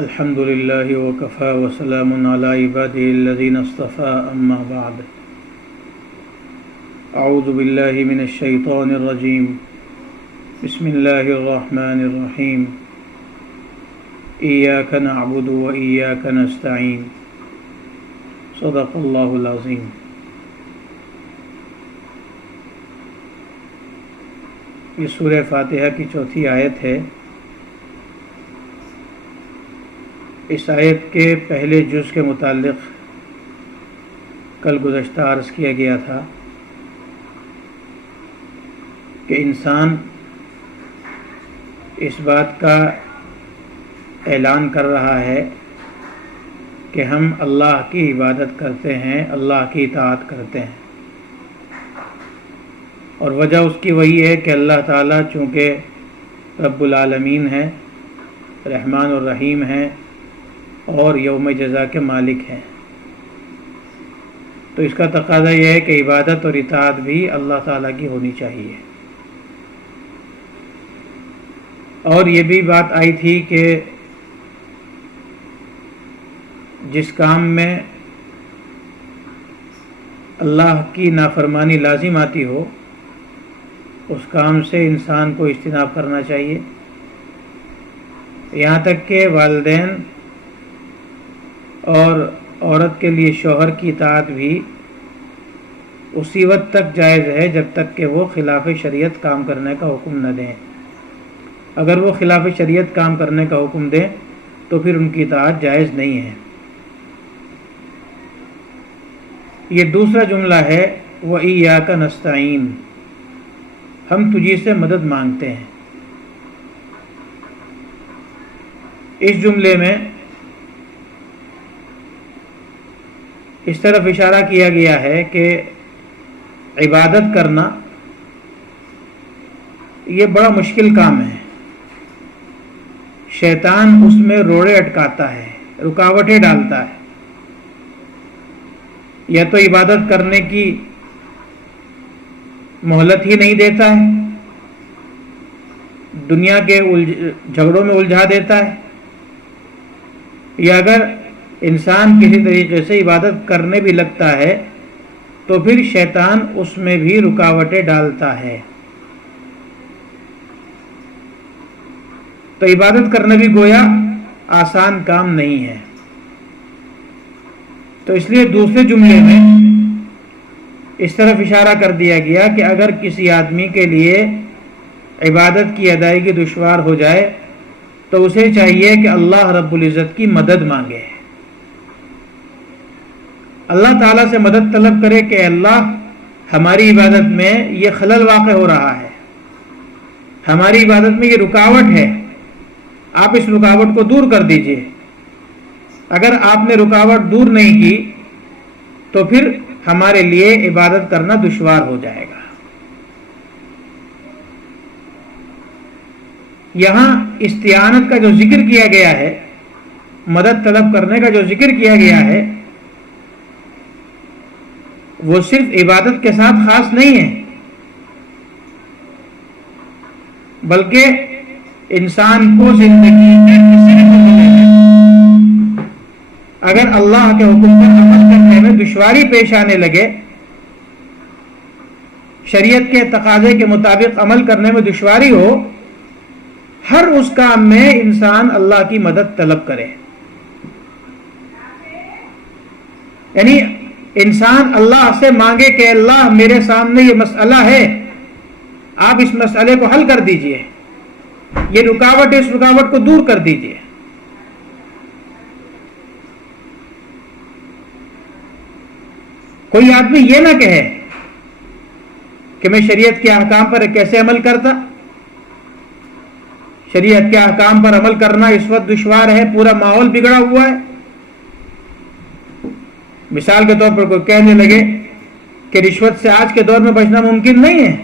الحمد لله وكفى وسلام على عباده الذين اصطفى أما بعد أعوذ بالله من الشيطان الرجيم بسم الله الرحمن الرحيم إياك نعبد وإياك نستعين صدق الله العظيم۔ یہ سورہ فاتحہ کی چوتھی آیت ہے۔ اس آیت کے پہلے جز کے متعلق کل گزشتہ عرض کیا گیا تھا کہ انسان اس بات کا اعلان کر رہا ہے کہ ہم اللہ کی عبادت کرتے ہیں، اللہ کی اطاعت کرتے ہیں، اور وجہ اس کی وہی ہے کہ اللہ تعالیٰ چونکہ رب العالمین ہے، رحمان الرحیم ہے اور یوم جزا کے مالک ہیں، تو اس کا تقاضا یہ ہے کہ عبادت اور اطاعت بھی اللہ تعالیٰ کی ہونی چاہیے۔ اور یہ بھی بات آئی تھی کہ جس کام میں اللہ کی نافرمانی لازم آتی ہو اس کام سے انسان کو اجتناب کرنا چاہیے، یہاں تک کہ والدین اور عورت کے لیے شوہر کی اطاعت بھی اسی وقت تک جائز ہے جب تک کہ وہ خلاف شریعت کام کرنے کا حکم نہ دیں۔ اگر وہ خلاف شریعت کام کرنے کا حکم دیں تو پھر ان کی اطاعت جائز نہیں ہے۔ یہ دوسرا جملہ ہے وَإِيَّاكَ نَسْتَعِينُ، ہم تجھی سے مدد مانگتے ہیں۔ اس جملے میں اس طرف اشارہ کیا گیا ہے کہ عبادت کرنا یہ بڑا مشکل کام ہے، شیطان اس میں روڑے اٹکاتا ہے، رکاوٹیں ڈالتا ہے، یا تو عبادت کرنے کی مہلت ہی نہیں دیتا ہے، دنیا کے جھگڑوں میں الجھا دیتا ہے، یا اگر انسان کسی طریقے سے عبادت کرنے بھی لگتا ہے تو پھر شیطان اس میں بھی رکاوٹیں ڈالتا ہے۔ تو عبادت کرنا بھی گویا آسان کام نہیں ہے۔ تو اس لیے دوسرے جملے میں اس طرف اشارہ کر دیا گیا کہ اگر کسی آدمی کے لیے عبادت کی ادائیگی دشوار ہو جائے تو اسے چاہیے کہ اللہ رب العزت کی مدد مانگے، اللہ تعالیٰ سے مدد طلب کرے کہ اللہ ہماری عبادت میں یہ خلل واقع ہو رہا ہے، ہماری عبادت میں یہ رکاوٹ ہے، آپ اس رکاوٹ کو دور کر دیجئے۔ اگر آپ نے رکاوٹ دور نہیں کی تو پھر ہمارے لیے عبادت کرنا دشوار ہو جائے گا۔ یہاں استعانت کا جو ذکر کیا گیا ہے، مدد طلب کرنے کا جو ذکر کیا گیا ہے، وہ صرف عبادت کے ساتھ خاص نہیں ہے، بلکہ انسان کو زندگی میں کسی بھی معاملے میں اگر اللہ کے حکم پر عمل کرنے میں دشواری پیش آنے لگے، شریعت کے تقاضے کے مطابق عمل کرنے میں دشواری ہو، ہر اس کام میں انسان اللہ کی مدد طلب کرے۔ یعنی انسان اللہ سے مانگے کہ اللہ میرے سامنے یہ مسئلہ ہے، آپ اس مسئلے کو حل کر دیجئے، یہ رکاوٹ ہے، اس رکاوٹ کو دور کر دیجئے۔ کوئی آدمی یہ نہ کہے کہ میں شریعت کے احکام پر کیسے عمل کرتا، شریعت کے احکام پر عمل کرنا اس وقت دشوار ہے، پورا ماحول بگڑا ہوا ہے۔ مثال کے طور پر کوئی کہنے لگے کہ رشوت سے آج کے دور میں بچنا ممکن نہیں ہے،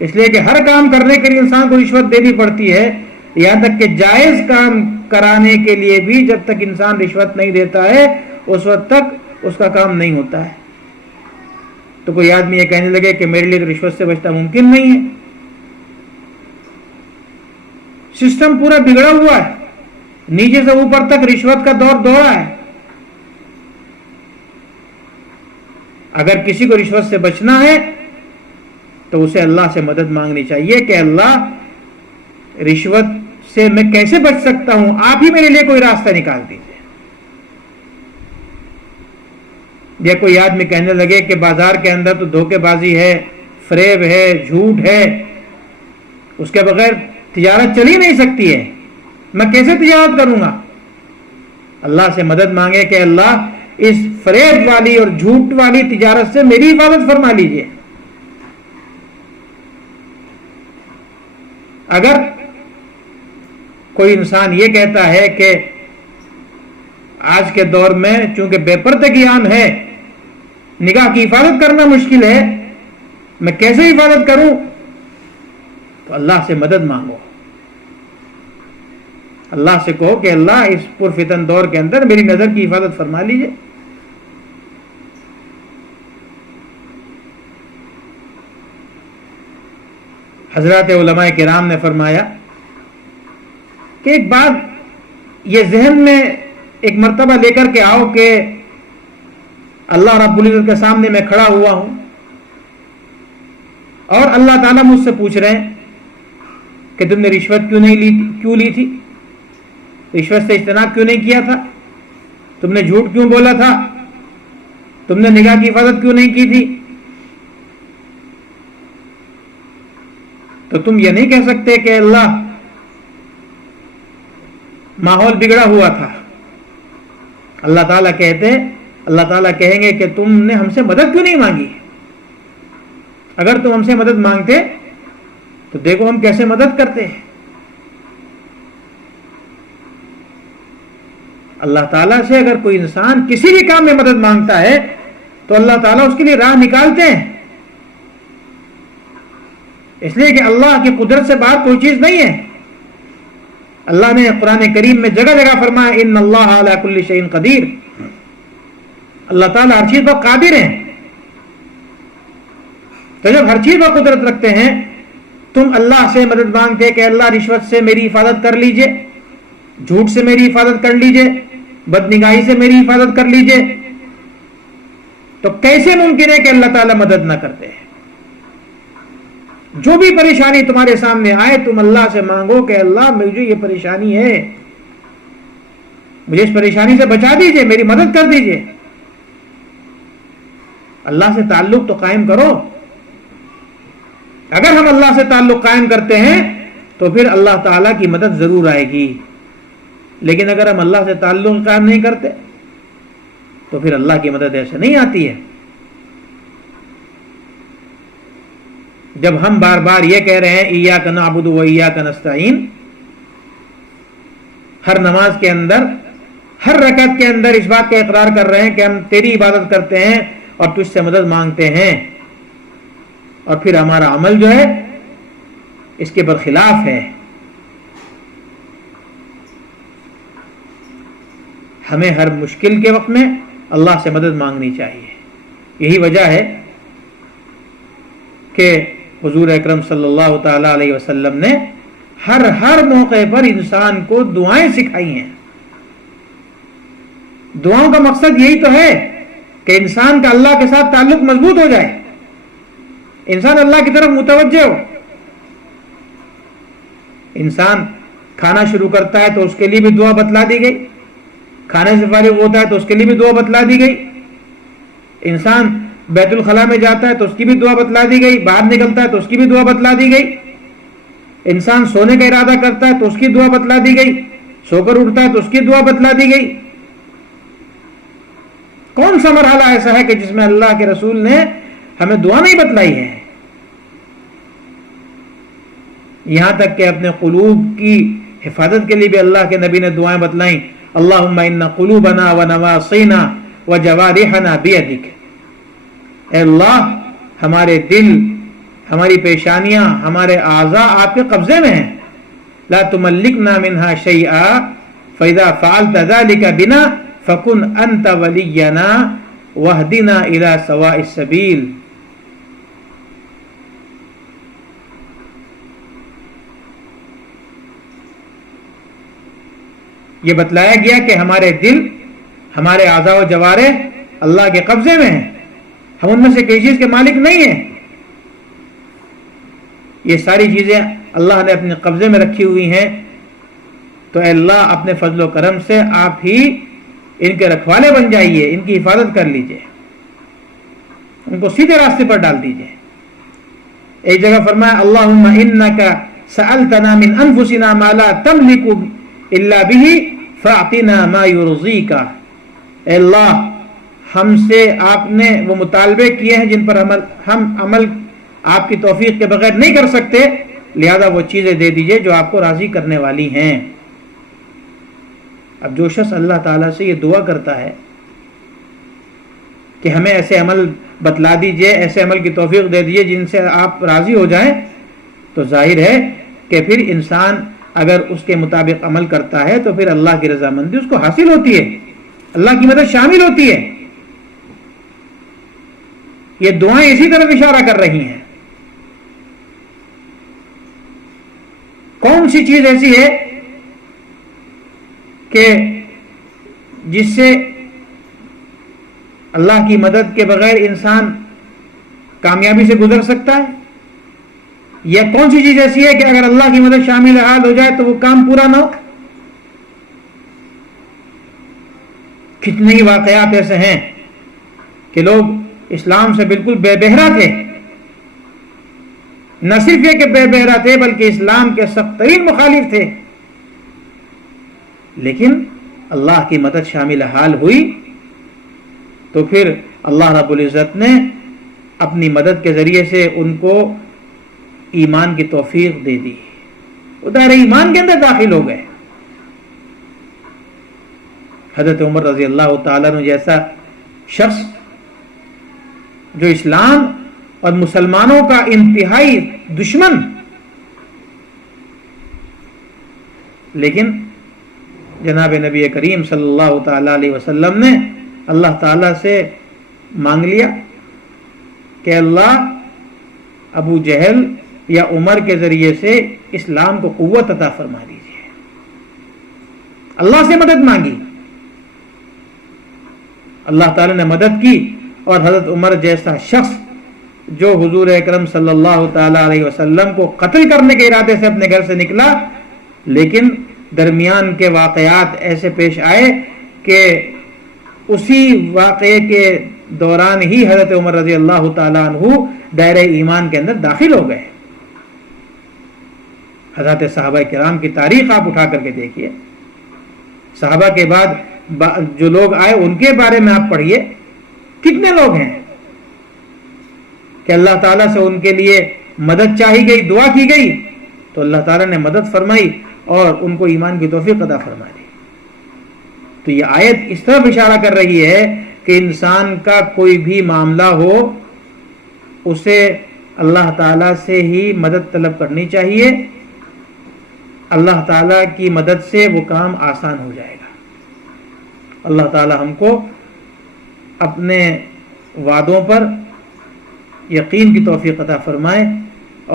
اس لیے کہ ہر کام کرنے کے لیے انسان کو رشوت دینی پڑتی ہے، یہاں تک کہ جائز کام کرانے کے لیے بھی جب تک انسان رشوت نہیں دیتا ہے اس وقت تک اس کا کام نہیں ہوتا ہے۔ تو کوئی آدمی یہ کہنے لگے کہ میرے لیے رشوت سے بچنا ممکن نہیں ہے، سسٹم پورا بگڑا ہوا ہے، نیچے سے اوپر تک رشوت کا دور دورہ ہے. اگر کسی کو رشوت سے بچنا ہے تو اسے اللہ سے مدد مانگنی چاہیے کہ اللہ رشوت سے میں کیسے بچ سکتا ہوں, آپ ہی میرے لیے کوئی راستہ نکال دیجیے. یا کوئی آدمی کہنے لگے کہ بازار کے اندر تو دھوکے بازی ہے, فریب ہے, جھوٹ ہے, اس کے بغیر تجارت چل ہی نہیں سکتی ہے, میں کیسے تجارت کروں گا؟ اللہ سے مدد مانگے کہ اللہ اس فریب والی اور جھوٹ والی تجارت سے میری حفاظت فرما لیجیے. اگر کوئی انسان یہ کہتا ہے کہ آج کے دور میں چونکہ بے پردگی عام ہے, نگاہ کی حفاظت کرنا مشکل ہے, میں کیسے حفاظت کروں؟ تو اللہ سے مدد مانگو. اللہ سے کہو کہ اللہ اس پرفتن دور کے اندر میری نظر کی حفاظت فرما لیجیے. حضرات علماء کرام نے فرمایا کہ ایک بات یہ ذہن میں ایک مرتبہ لے کر کے آؤ کہ اللہ رب العزت کے سامنے میں کھڑا ہوا ہوں اور اللہ تعالیٰ مجھ سے پوچھ رہے ہیں کہ تم نے رشوت کیوں لی تھی, رشوت سے اجتناب کیوں نہیں کیا تھا, تم نے جھوٹ کیوں بولا تھا, تم نے نگاہ کی حفاظت کیوں نہیں کی تھی. تو تم یہ نہیں کہہ سکتے کہ اللہ ماحول بگڑا ہوا تھا. اللہ تعالیٰ کہیں گے کہ تم نے ہم سے مدد کیوں نہیں مانگی. اگر تم ہم سے مدد مانگتے تو دیکھو ہم کیسے مدد کرتے ہیں. اللہ تعالیٰ سے اگر کوئی انسان کسی بھی کام میں مدد مانگتا ہے تو اللہ تعالیٰ اس کے لیے راہ نکالتے ہیں, اس لیے کہ اللہ کی قدرت سے باہر کوئی چیز نہیں ہے. اللہ نے قرآن کریم میں جگہ جگہ فرمایا ان اللہ علی کل شیء قدیر, اللہ تعالیٰ ہر چیز پر قادر ہیں. تو جب ہر چیز پر قدرت رکھتے ہیں, تم اللہ سے مدد مانگتے کہ اللہ رشوت سے میری حفاظت کر لیجئے, جھوٹ سے میری حفاظت کر لیجئے, بدنگاہی سے میری حفاظت کر لیجئے, تو کیسے ممکن ہے کہ اللہ تعالیٰ مدد نہ کرتے ہیں؟ جو بھی پریشانی تمہارے سامنے آئے تم اللہ سے مانگو کہ اللہ مجھے یہ پریشانی ہے, مجھے اس پریشانی سے بچا دیجئے, میری مدد کر دیجئے. اللہ سے تعلق تو قائم کرو. اگر ہم اللہ سے تعلق قائم کرتے ہیں تو پھر اللہ تعالیٰ کی مدد ضرور آئے گی. لیکن اگر ہم اللہ سے تعلق قائم نہیں کرتے تو پھر اللہ کی مدد ایسے نہیں آتی ہے. جب ہم بار بار یہ کہہ رہے ہیں ایاک نعبد و ایاک نستعین, ہر نماز کے اندر ہر رکعت کے اندر اس بات کا اقرار کر رہے ہیں کہ ہم تیری عبادت کرتے ہیں اور تجھ سے مدد مانگتے ہیں, اور پھر ہمارا عمل جو ہے اس کے برخلاف ہے, ہمیں ہر مشکل کے وقت میں اللہ سے مدد مانگنی چاہیے. یہی وجہ ہے کہ حضور اکرم صلی اللہ تعالی علیہ وسلم نے ہر موقع پر انسان کو دعائیں سکھائی ہیں. دعاؤں کا مقصد یہی تو ہے کہ انسان کا اللہ کے ساتھ تعلق مضبوط ہو جائے, انسان اللہ کی طرف متوجہ ہو. انسان کھانا شروع کرتا ہے تو اس کے لیے بھی دعا بتلا دی گئی, کھانے سے فارغ ہوتا ہے تو اس کے لیے بھی دعا بتلا دی گئی, انسان بیت الخلاء میں جاتا ہے تو اس کی بھی دعا بتلا دی گئی, باہر نکلتا ہے تو اس کی بھی دعا بتلا دی گئی, انسان سونے کا ارادہ کرتا ہے تو اس کی دعا بتلا دی گئی, سو کر اٹھتا ہے تو اس کی دعا بتلا دی گئی. کون سا مرحلہ ایسا ہے کہ جس میں اللہ کے رسول نے ہمیں دعا نہیں بتلائی ہے؟ یہاں تک کہ اپنے قلوب کی حفاظت کے لیے بھی اللہ کے نبی نے دعائیں بتلائیں, اللہم ان قلوبنا ونواصینا وجوارحنا بیدک. اے اللہ ہمارے دل, ہماری پیشانیاں, ہمارے اعضاء آپ کے قبضے میں ہیں. لا تملکنا منها شیئا فاذا فعلت ذلك بنا فکن انت ولینا واہدنا الی سواء السبیل. یہ بتلایا گیا کہ ہمارے دل، ہمارے اعضاء و جوارح اللہ کے قبضے میں ہیں، ہم ان میں سے کسی چیز کے مالک نہیں ہیں. یہ ساری چیزیں اللہ نے اپنے قبضے میں رکھی ہوئی ہیں. تو اے اللہ اپنے فضل و کرم سے آپ ہی ان کے رکھوالے بن جائیے، ان کی حفاظت کر لیجئے، ان کو سیدھے راستے پر ڈال دیجئے. ایک جگہ فرمایا اللہم انک سألتنا من انفسنا ما لا تملک الا به فاعطنا ما یرضیک. اے اللہ ہم سے آپ نے وہ مطالبے کیے ہیں جن پر ہم عمل آپ کی توفیق کے بغیر نہیں کر سکتے، لہذا وہ چیزیں دے دیجئے جو آپ کو راضی کرنے والی ہیں. اب جو شخص اللہ تعالیٰ سے یہ دعا کرتا ہے کہ ہمیں ایسے عمل بتلا دیجئے، ایسے عمل کی توفیق دے دیجئے جن سے آپ راضی ہو جائیں، تو ظاہر ہے کہ پھر انسان اگر اس کے مطابق عمل کرتا ہے تو پھر اللہ کی رضامندی اس کو حاصل ہوتی ہے، اللہ کی مدد شامل ہوتی ہے. یہ دعائیں اسی طرف اشارہ کر رہی ہیں. کون سی چیز ایسی ہے کہ جس سے اللہ کی مدد کے بغیر انسان کامیابی سے گزر سکتا ہے؟ یا کون سی چیز ایسی ہے کہ اگر اللہ کی مدد شامل حال ہو جائے تو وہ کام پورا نہ ہو؟ کتنے ہی واقعات ایسے ہیں کہ لوگ اسلام سے بالکل بے بہرا تھے، نہ صرف یہ کہ بے بہرا تھے بلکہ اسلام کے سخت ترین مخالف تھے، لیکن اللہ کی مدد شامل حال ہوئی تو پھر اللہ رب العزت نے اپنی مدد کے ذریعے سے ان کو ایمان کی توفیق دے دی، وہ دائرہ ایمان کے اندر داخل ہو گئے. حضرت عمر رضی اللہ تعالیٰ عنہ جیسا شخص جو اسلام اور مسلمانوں کا انتہائی دشمن، لیکن جناب نبی کریم صلی اللہ تعالی علیہ وسلم نے اللہ تعالیٰ سے مانگ لیا کہ اللہ ابو جہل یا عمر کے ذریعے سے اسلام کو قوت عطا فرما دیجیے. اللہ سے مدد مانگی، اللہ تعالیٰ نے مدد کی، اور حضرت عمر جیسا شخص جو حضور اکرم صلی اللہ تعالی علیہ وسلم کو قتل کرنے کے ارادے سے اپنے گھر سے نکلا، لیکن درمیان کے واقعات ایسے پیش آئے کہ اسی واقعے کے دوران ہی حضرت عمر رضی اللہ تعالیٰ عنہ دائرہ ایمان کے اندر داخل ہو گئے. حضرت صحابہ کرام کی تاریخ آپ اٹھا کر کے دیکھیے، صحابہ کے بعد جو لوگ آئے ان کے بارے میں آپ پڑھیے، کتنے لوگ ہیں کہ اللہ تعالیٰ سے ان کے لیے مدد چاہی گئی، دعا کی گئی تو اللہ تعالیٰ نے مدد فرمائی اور ان کو ایمان کی توفیق عطا فرما دی. تو یہ آیت اس طرف اشارہ کر رہی ہے کہ انسان کا کوئی بھی معاملہ ہو اسے اللہ تعالیٰ سے ہی مدد طلب کرنی چاہیے، اللہ تعالیٰ کی مدد سے وہ کام آسان ہو جائے گا. اللہ تعالیٰ ہم کو اپنے وعدوں پر یقین کی توفیق عطا فرمائے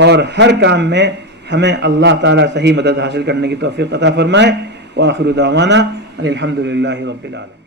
اور ہر کام میں ہمیں اللہ تعالیٰ صحیح مدد حاصل کرنے کی توفیق عطا فرمائے. وآخر دعوانا الحمدللہ رب العالمین.